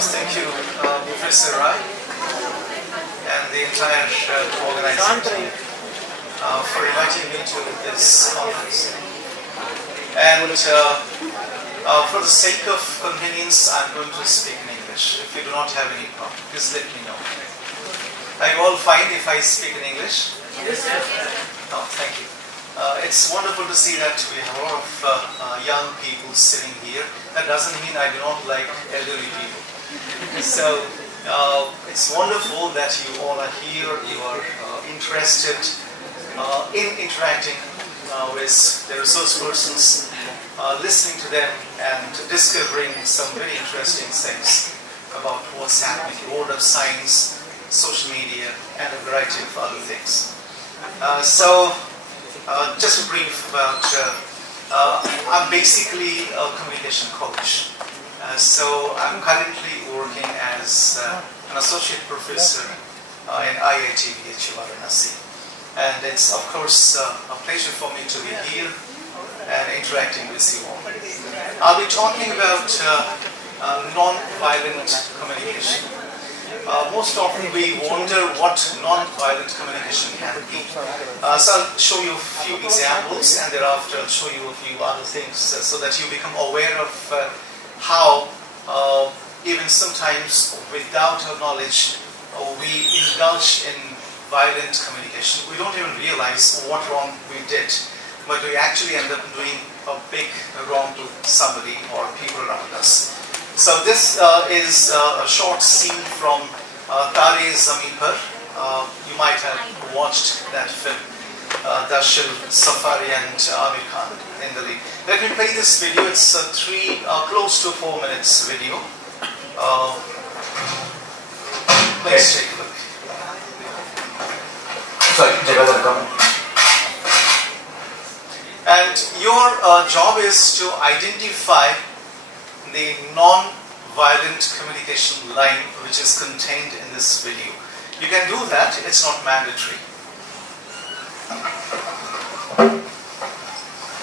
Thank you, Professor Rai, and the entire organizing team for inviting me to this conference. And for the sake of convenience, I'm going to speak in English. If you do not have any problem, please let me know. Are you all fine if I speak in English? Yes, sir. Oh, thank you. It's wonderful to see that we have a lot of young people sitting here. That doesn't mean I do not like elderly people. So it's wonderful that you all are here. You are interested in interacting with the resource persons, listening to them and discovering some very interesting things about what's happening in the world of science, social media, and a variety of other things. Just a brief about, I'm basically a communication coach. So I'm currently working as an associate professor in IIT Varanasi. And it's of course a pleasure for me to be here and interacting with you all. I'll be talking about non-violent communication. Most often we wonder what non-violent communication can be. So I'll show you a few examples and thereafter I'll show you a few other things so that you become aware of how even sometimes without our knowledge we indulge in violent communication. We don't even realize what wrong we did, but we actually end up doing a big wrong to somebody or people around us. So this is a short scene from Tare Zameen Par. You might have watched that film, Darshil Safari and Amir Khan in the lead. Let me play this video. It's a close to 4 minutes video. Please take a look. Sorry, and your job is to identify the non-violent communication line which is contained in this video. You can do that, it's not mandatory.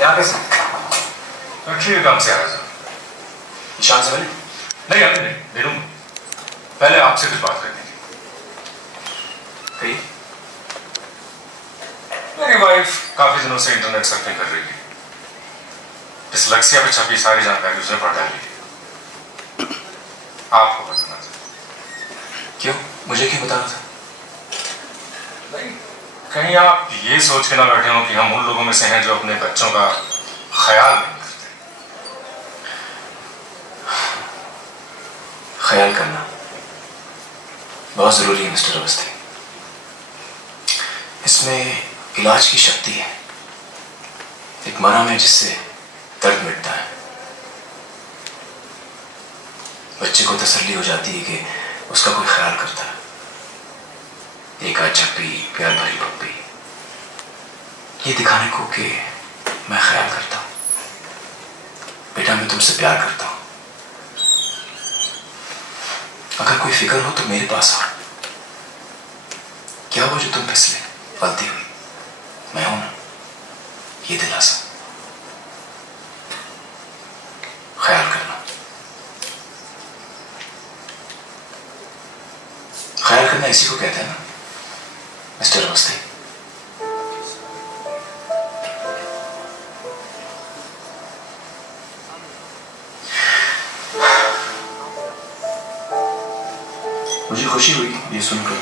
यहाँ कैसे? Factory काम से आ रहा था। निशान से मिले? नहीं अभी नहीं, दे दूँगा। पहले आपसे कुछ बात करनी थी। कही? मेरी वाइफ काफी दिनों से इंटरनेट सर्फिंग कर रही है। डिसलेक्सिया पे छपी सारी जानकारी उसने पढ़ डाली है। आपको बताना था। क्यों? मुझे क्यों बताना था? नहीं, कहीं आप ये सोच के ना बैठे हो कि हम उन लोगों में से हैं जो अपने बच्चों का ख्याल नहीं करते। ख्याल करना बहुत जरूरी है मिस्टर अवस्थी। इसमें इलाज की शक्ति है, एक मरहम है जिससे दर्द मिटता है। बच्चे को तसल्ली हो जाती है कि उसका कोई ख्याल करता है। एक आध झप्पी प्यार भरी पप्पी, ये दिखाने को कि मैं ख्याल करता हूं। बेटा मैं तुमसे प्यार करता हूं। अगर कोई फिक्र हो तो मेरे पास आओ। क्या वो जो तुम फिसले गलती हुई, मैं हूं ना, ये दिलासा। ख्याल करना, ख्याल करना इसी को कहते हैं ना मिस्टर अवस्थी। मुझे खुशी हुई ये सुनकर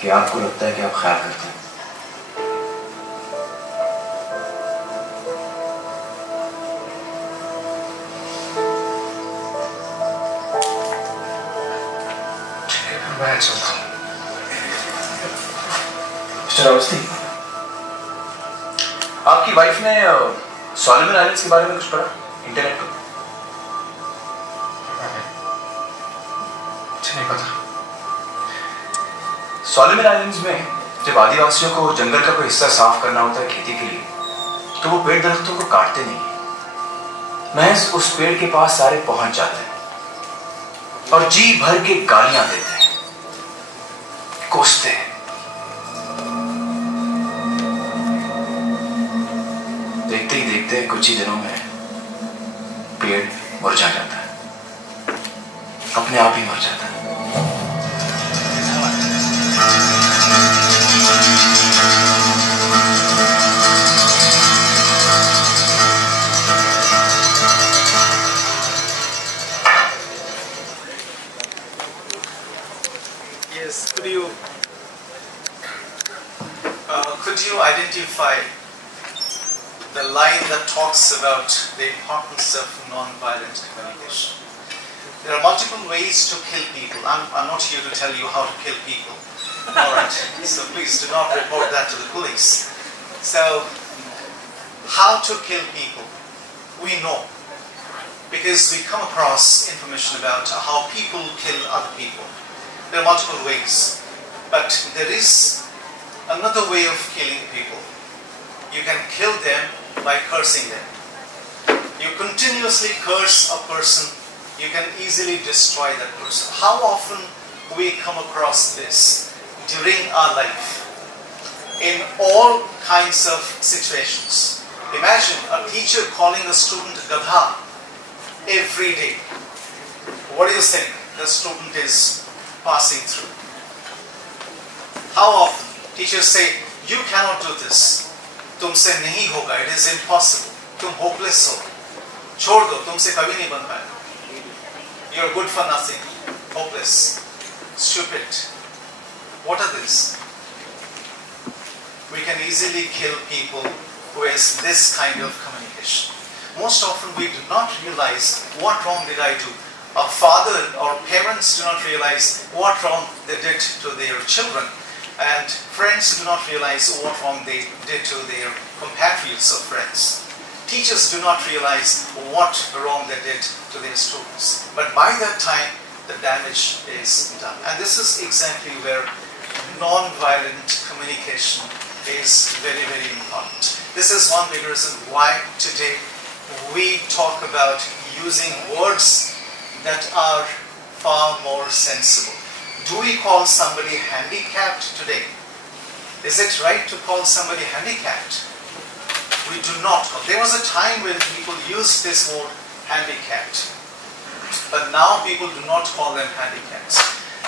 कि आपको लगता है कि आप ख्याल करते हैं। मैं चलता हूँ। मिस्टर अवस्थी, आपकी वाइफ ने सोलोमन आइलैंड्स के बारे में कुछ पढ़ा इंटरनेट पर? नहीं पता। सोलोमन आइलैंड्स में जब आदिवासियों को जंगल का कोई हिस्सा साफ करना होता है खेती के लिए, तो वो पेड़ दरख्तों को काटते नहीं, महज उस पेड़ के पास सारे पहुंच जाते हैं और जी भर के गालियां देते हैं, कोसते हैं। देखते ही देखते कुछ ही दिनों में पेड़ मुरझा जाता है, अपने आप ही मर जाता है। Yes, could you identify the line that talks about the importance of non-violent communication? There are multiple ways to kill people. I'm not here to tell you how to kill people. Alright, so please do not report that to the police. So, how to kill people? We know. Because we come across information about how people kill other people. There are multiple ways. But there is another way of killing people. You can kill them by cursing them. You continuously curse a person, you can easily destroy that person. How often we come across this during our life? In all kinds of situations. Imagine a teacher calling a student gadha every day. What do you think the student is passing through? How often teachers say, you cannot do this. तुमसे नहीं होगा, it is impossible. तुम hopeless हो. छोड़ दो, तुमसे कभी नहीं बन पाएगा. You are good for nothing. Hopeless. Stupid. What are these? We can easily kill people with this kind of communication. Most often we do not realize what wrong did I do. Our father or parents do not realize what wrong they did to their children. And friends do not realize what wrong they did to their compatriots or friends. Teachers do not realize what wrong they did to their students. But by that time, the damage is done. And this is exactly where non-violent communication is very, very important. This is one big reason why today we talk about using words that are far more sensible. Do we call somebody handicapped today? Is it right to call somebody handicapped? We do not. There was a time when people used this word handicapped. But now people do not call them handicaps.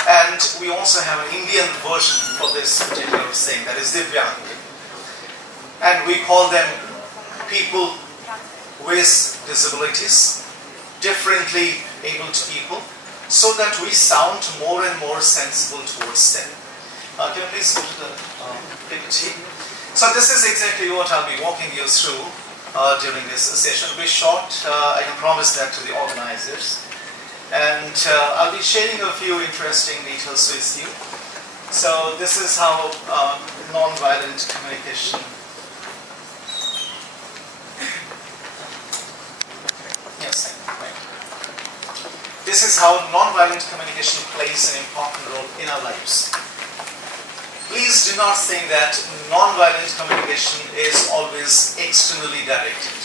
And we also have an Indian version for this particular saying, that is Divyang. And we call them people with disabilities, differently abled people, so that we sound more and more sensible towards them. Can you please go to the PPT? So this is exactly what I'll be walking you through during this session. It'll be short, I can promise that to the organizers. And I'll be sharing a few interesting details with you. So this is how non-violent communication. Yes, thank you. This is how non-violent communication plays an important role in our lives. Please do not think that non-violent communication is always externally directed.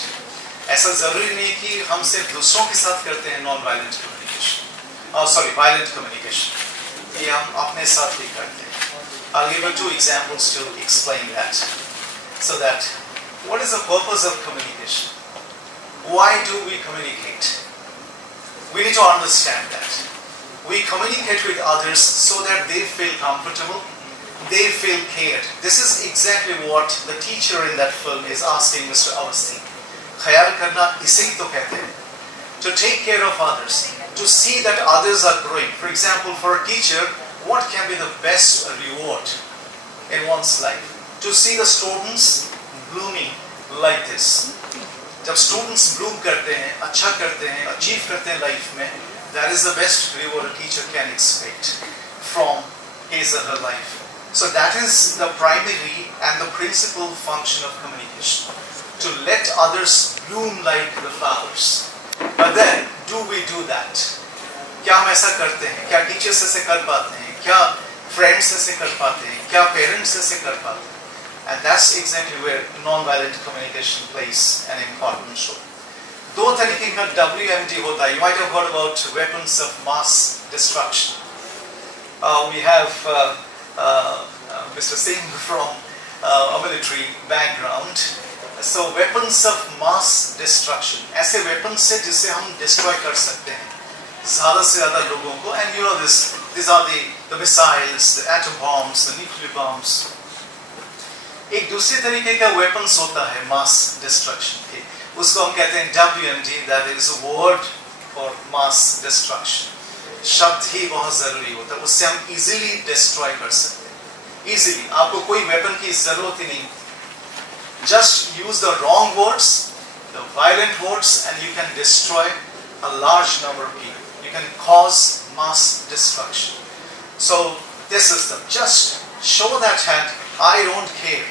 ऐसा जरूरी नहीं कि हम सिर्फ दूसरों के साथ करते हैं non-violent communication. Violent communication. ये हम अपने साथ भी करते हैं. I'll give you two examples to explain that. So that, what is the purpose of communication? Why do we communicate? We need to understand that. We communicate with others so that they feel comfortable, they feel cared. This is exactly what the teacher in that film is asking Mr. Awasthi. Khayal karna isi to kehte hain. To take care of others, to see that others are growing. For example, for a teacher, what can be the best reward in one's life? To see the students blooming like this. जब students bloom करते हैं, अच्छा करते हैं, achieve करते हैं life में, that is the best reward a teacher can expect from his or her life. So that is the primary and the principal function of communication. To let others bloom like the flowers. But then, do we do that? क्या हम ऐसा करते हैं? क्या teachers ऐसे कर पाते हैं? क्या friends ऐसे कर पाते हैं? क्या parents ऐसे कर पाते हैं? And that's exactly where non-violent communication plays an important role. दो तरीके का WMD होता है. You might have heard about weapons of mass destruction. We have Mr. Singh from a military background. So weapons of mass destruction, ऐसे weapons से जिससे हम destroy कर सकते हैं ज़्यादा से ज़्यादा लोगों को, and you know these are the missiles, the atom bombs, the nuclear bombs. एक दूसरे तरीके का weapons होता है mass destruction के, उसको हम कहते हैं WMD, that is a word for mass destruction. शब्द ही बहुत ज़रूरी होता है, उससे हम easily destroy कर सकते हैं, easily. आपको कोई weapon की ज़रूरत ही नहीं, just use the wrong words, the violent words, and you can destroy a large number of people. You can cause mass destruction. So this is the, just show that hand, I don't care.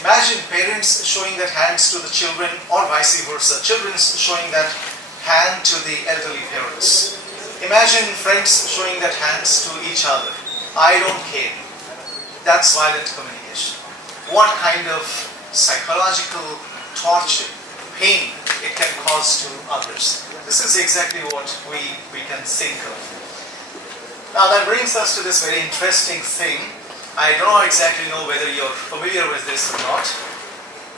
Imagine parents showing that hands to the children, or vice versa, children showing that hand to the elderly parents. Imagine friends showing that hands to each other, I don't care. That's violent communication. What kind of psychological torture, pain it can cause to others. This is exactly what we can think of. Now that brings us to this very interesting thing. I don't exactly know whether you're familiar with this or not.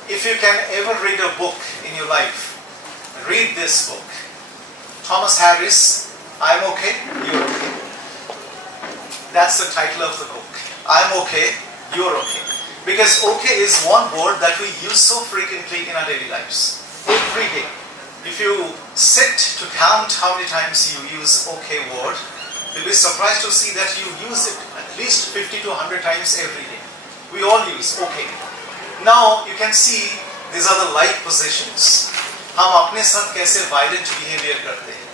If you can ever read a book in your life, read this book. Thomas Harris, I'm okay, you're okay. That's the title of the book. I'm okay, you're okay. Because okay is one word that we use so frequently in our daily lives. Every day. If you sit to count how many times you use okay word, you'll be surprised to see that you use it at least 50 to 100 times every day. We all use okay. Now you can see these are the like positions. हम अपने साथ कैसे violent behavior करते हैं.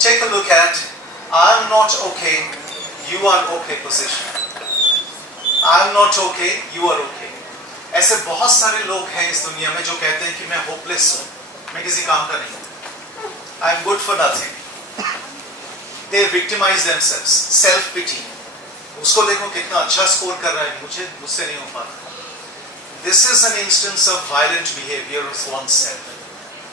Take a look at I'm not okay, you are okay position. I'm not okay, you are okay. ऐसे बहुत सारे लोग हैं इस दुनिया में जो कहते हैं कि मैं hopeless हूँ, मैं किसी काम का नहीं हूँ, I'm good for nothing. They victimize themselves, self pity. उसको देखो कितना अच्छा स्कोर कर रहा है, मुझसे नहीं हो पा रहा. This is an instance of violent behavior with oneself.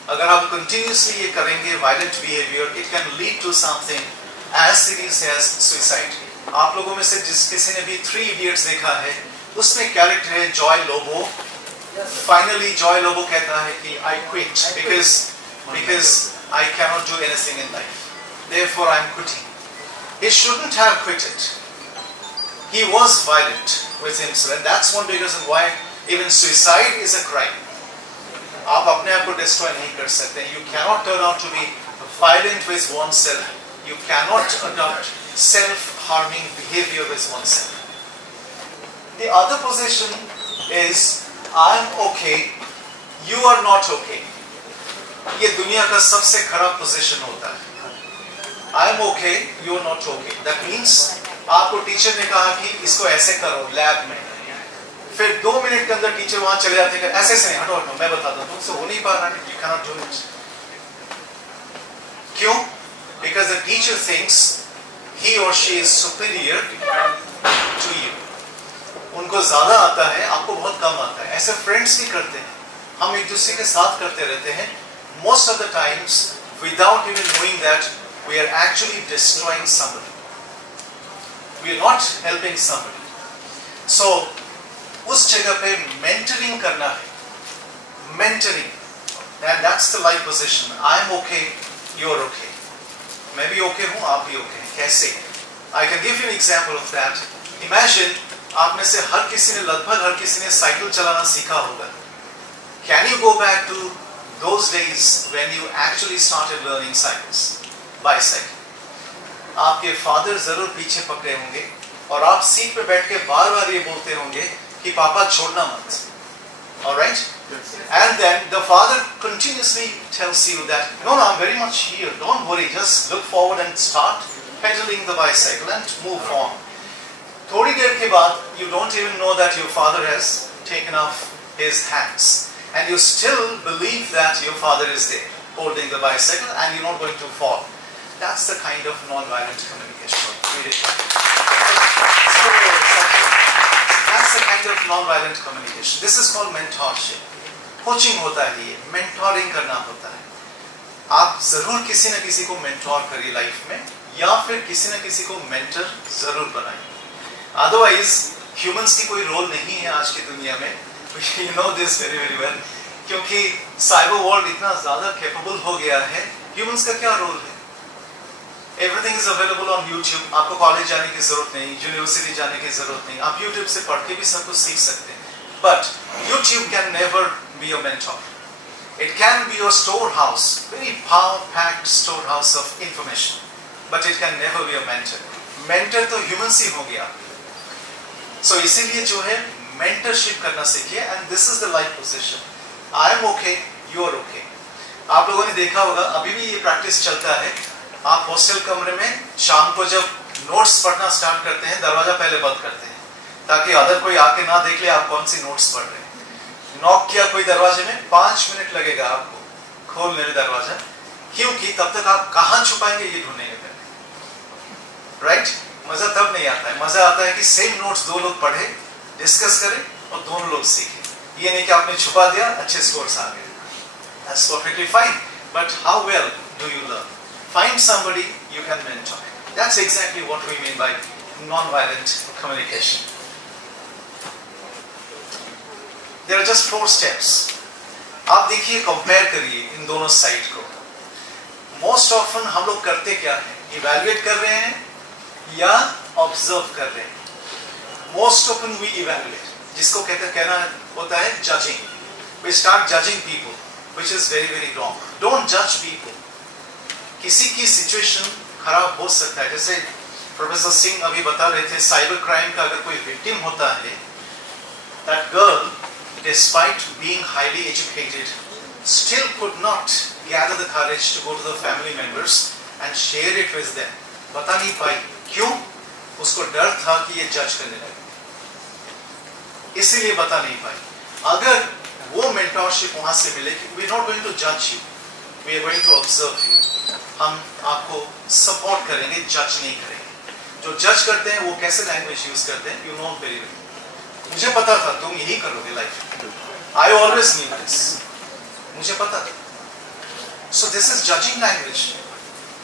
अगर आप continuously ये करेंगे violent behavior, it can lead to something as serious as suicide. आप लोगों में से जिस किसी ने भी 3 Idiots देखा है, उसमें कैरेक्टर है Joy Lobo. Finally Joy Lobo कहता है कि I quit because I cannot do anything in life. Therefore I am quitting. He shouldn't have quitted. He was violent with himself, and that's one big reason why even suicide is a crime. आप अपने आप को destroy नहीं कर सकते. You cannot turn out to be violent with oneself. You cannot adopt self-harming behavior with oneself. The other position is I'm okay, you are not okay. ये दुनिया का सबसे खराब position होता है. I'm okay, you are not okay. That means आपको teacher ने कहा कि इसको ऐसे करो लैब में, फिर 2 मिनट के अंदर टीचर वहां चले जाते हैं, ऐसे नहीं, हटो मैं बताता हूँ, तुमसे हो नहीं पा रहा है, you cannot do it. क्यों? Because the teacher thinks he or she is superior to you. उनको ज़्यादा आता है, आपको बहुत कम आता है. ऐसे फ्रेंड्स भी करते हैं, हम एक दूसरे के साथ करते रहते हैं. Most of the times, without even knowing that, we are actually destroying somebody. We are not helping somebody. So, उस जगह पे mentoring करना है. Mentoring, and that's the life position. I'm okay, you're okay. मैं भी okay हूँ, आप भी okay हैं. कैसे? I can give you an example of that. Imagine आप में से हर किसी ने, लगभग हर किसी ने साइकिल चलाना सीखा होगा. Can you go back to those days when you actually started learning cycles, bicycle? आपके फादर जरूर पीछे पकड़े होंगे और आप सीट पे बैठ के बार-बार ये बोलते होंगे कि पापा छोड़ना मत. All right? And then the father continuously tells you that no, I'm very much here. Don't worry. Just look forward and start pedaling the bicycle and move on. थोड़ी देर के बाद you don't even know that your father has taken off his hands, and you still believe that your father is there holding the bicycle and you're not going to fall. That's the kind of non-violent communication. That's the kind of non-violent communication. This is called mentorship. Coaching होता है ये, mentoring करना होता है. आप जरूर किसी न किसी को mentor करिए लाइफ में, या फिर किसी न किसी को mentor जरूर बनाइए. Otherwise, humans की कोई रोल नहीं है आज की दुनिया में. You know this very very well. क्योंकि साइबर वर्ल्ड इतना ज़्यादा कैपेबल हो गया है, ह्यूमंस का क्या रोल है? Everything is available on YouTube. आपको कॉलेज जाने की जरूरत नहीं, यूनिवर्सिटी जाने की जरूरत नहीं, आप YouTube से पढ़ के भी सब कुछ सीख सकते हैं. But YouTube can never be your mentor. It can be your storehouse, very power-packed storehouse of information. But it can never be a mentor. Mentor तो humans ही हो गया. So इसीलिए जो है mentorship करना सीखिए, and this is the life position. I am okay, you are okay. आप लोगों ने देखा होगा, अभी भी ये प्रैक्टिस चलता है. आप हॉस्टल कमरे में शाम को जब नोट्स पढ़ना स्टार्ट करते हैं, दरवाजा पहले बंद करते हैं ताकि अदर कोई आके ना देख ले आप कौन सी नोट्स पढ़ रहे हैं. नॉक किया कोई दरवाजे में, 5 मिनट लगेगा आपको खोलने में दरवाजा, क्योंकि तब तक आप कहां छुपाएंगे ये ढूंढेंगे पहले. राइट? मजा तब नहीं आता है. मजा आता है कि सेम नोट्स दो लोग पढ़े, डिस्कस करें और दोनों लोग सीखें. ये नहीं कि आपने छुपा दिया, अच्छे स्कोर्स आ गए. That's perfectly fine. But how well do you learn? Find somebody you can mentor. That's exactly what we mean by non-violent communication. There are just 4 steps. आप देखिए, कंपेयर करिए इन दोनों साइड को. Most often हम लोग करते क्या है? Evaluate कर रहे हैं या observe कर रहे हैं. Most often we evaluate, जिसको कहना होता है judging. We start judging people, which is very very wrong. Don't judge people. किसी की सिचुएशन खराब हो सकता है. जैसे प्रोफेसर सिंह अभी बता रहे थे, साइबर क्राइम का अगर कोई विक्टिम होता है, that girl, despite being highly educated, still could not gather the courage to go to the family members and share it with them. बता नहीं पाई. क्यों? उसको डर था कि ये जज करने लगे, इसीलिए बता नहीं पाई. अगर वो मेंटरशिप वहां से मिले कि we are not going to judge you, we are going to observe you. हम आपको सपोर्ट करेंगे, जज नहीं करेंगे. जो जज करते हैं वो कैसे लैंग्वेज यूज करते हैं, यू नो वेरी वेल. मुझे पता था तुम यही करोगे life. I always new this. मुझे पता था. So this is judging language.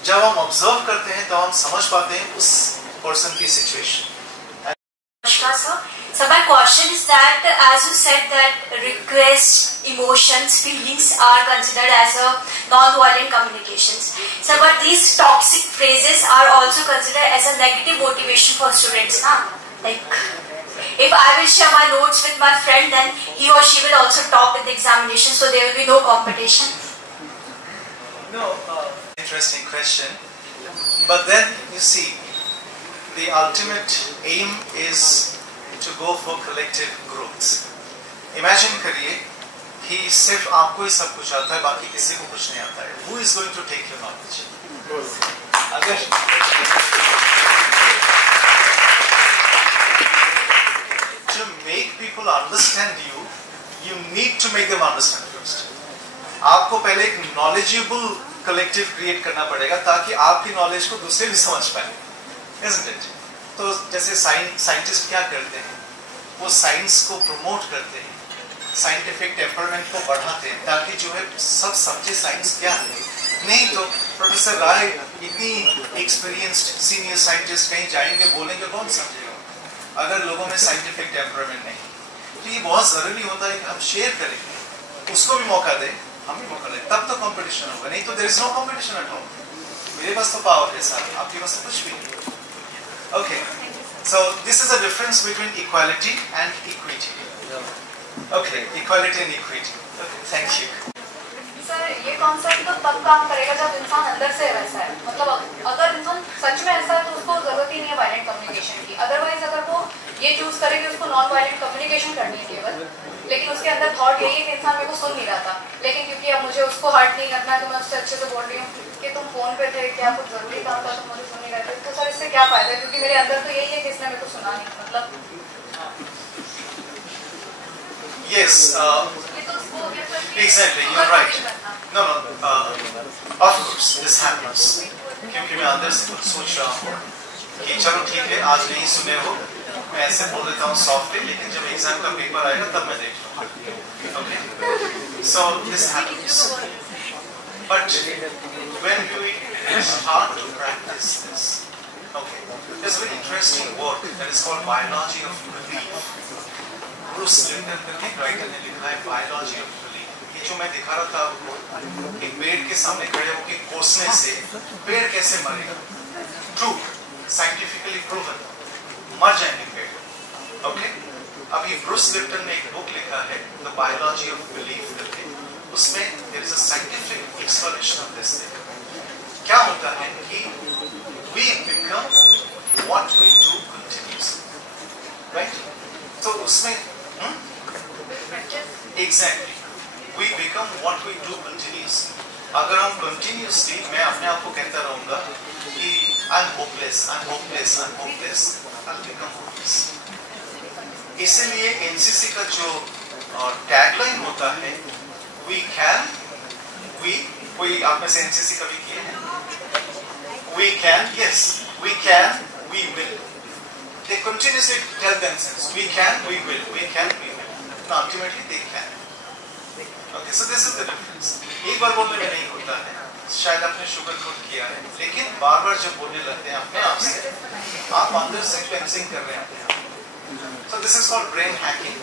जब हम ऑब्जर्व करते हैं तो हम समझ पाते हैं उस पर्सन की situation. So my question is that, as you said that requests, emotions, feelings are considered as a non-violent communications. So but these toxic phrases are also considered as a negative motivation for students, na? Like, if I will share my notes with my friend, then he or she will also top in the examination, so there will be no competition. No, interesting question. But then you see, the ultimate aim is to go for collective growth. Imagine करिए कि सिर्फ आपको ही सब कुछ आता है, बाकी किसी को कुछ नहीं आता है. Who is going to take your knowledge? अगर to make people understand you, you need to make them understand first. आपको पहले एक knowledgeable collective create करना पड़ेगा ताकि आपकी knowledge को दूसरे भी समझ पाए. Isn't it? तो जैसे साइंटिस्ट क्या करते हैं, वो साइंस को प्रमोट करते हैं, साइंटिफिक टेम्परमेंट को बढ़ाते हैं ताकि जो है सब समझे साइंस क्या है. नहीं तो प्रोफेसर राय इतनी एक्सपीरियंस्ड सीनियर साइंटिस्ट कहीं जाएंगे, बोलेंगे, कौन समझेगा अगर लोगों में साइंटिफिक टेम्परमेंट नहीं. तो ये बहुत जरूरी होता है कि हम शेयर करें, उसको भी मौका दें, हम भी मौका दें, तब तो कंपटीशन होगा. नहीं तो there is no competition at all. मेरे पास तो पावर है सारा, आपके पास तो कुछ भी नहीं. Okay, so this is a difference between equality and equity. Okay, equality and equity. Okay, thank you. Sir, ये कॉन्सेप्ट तो तब काम करेगा जब इंसान अंदर से वैसा है. मतलब अगर इंसान सच में ऐसा है तो उसको जरूरत ही नहीं है वायलेंट कम्युनिकेशन की. अदरवाइज अगर वो ये चूज करे कि उसको नॉन वायलेंट कम्युनिकेशन करनी है केवल, लेकिन उसके अंदर थॉट यही है कि इंसान मेरे को सुन नहीं रहा था, लेकिन क्योंकि अब मुझे उसको हर्ट नहीं करना है तो मैं उससे अच्छे से बोल रही हूँ कि तुम फोन पे थे, क्या कुछ जरूरी काम था, तुम मुझे सुन नहीं रहे थे. तो सर इससे क्या फायदा है, क्योंकि मेरे अंदर तो यही है कि इसने मेरे को सुना नहीं. मतलब Yes, exactly, you're right. No, of course, this happens. क्योंकि मैं अंदर से कुछ सोच रहा हूँ कि चलो ठीक है, आज नहीं सुने हो, मैं ऐसे बोल देता हूँ सॉफ्टली, लेकिन जब एग्जाम का पेपर आएगा तब मैं देख लूँगा. Okay, so this happens. But when we start to practice this, okay, there's a very interesting work that is called biology of belief. Bruce Lipton करके एक राइटर ने लिखा है बायोलॉजी ऑफ बिलीफ। ये जो मैं दिखा रहा था आपको कि पेड़ के सामने खड़े होकर कोसने से पेड़ कैसे मरेगा, ट्रू, साइंटिफिकली प्रूवन, मर जाएंगे पेड़। ओके, अभी ब्रूस लिप्टन ने एक बुक लिखा है द बायोलॉजी ऑफ बिलीफ करके, उसमें there is a scientific explanation of this thing. क्या होता है कि we become what we do continuously, right? तो उसमें exactly we become what we do continuously. अगर हम कंटिन्यूअसली, मैं अपने आप को कहता रहूंगा कि I am hopeless, I am hopeless, I am hopeless, I will become hopeless. इसलिए एनसीसी का जो टैगलाइन होता है वी कैन, वी, कोई आप में से एनसीसी कभी किए हैं? We can, yes, we can, we will. They continuously tell themselves, we can, we will, we can, we will. Now ultimately they can. Okay, so this is the difference. एक बार बोलने में नहीं होता है, शायद आपने शुगर कोट किया है, लेकिन बार बार जब बोलने लगते हैं अपने आप से, आप अंदर से क्लेंजिंग कर रहे हैं अपने आप। So this is called brain hacking.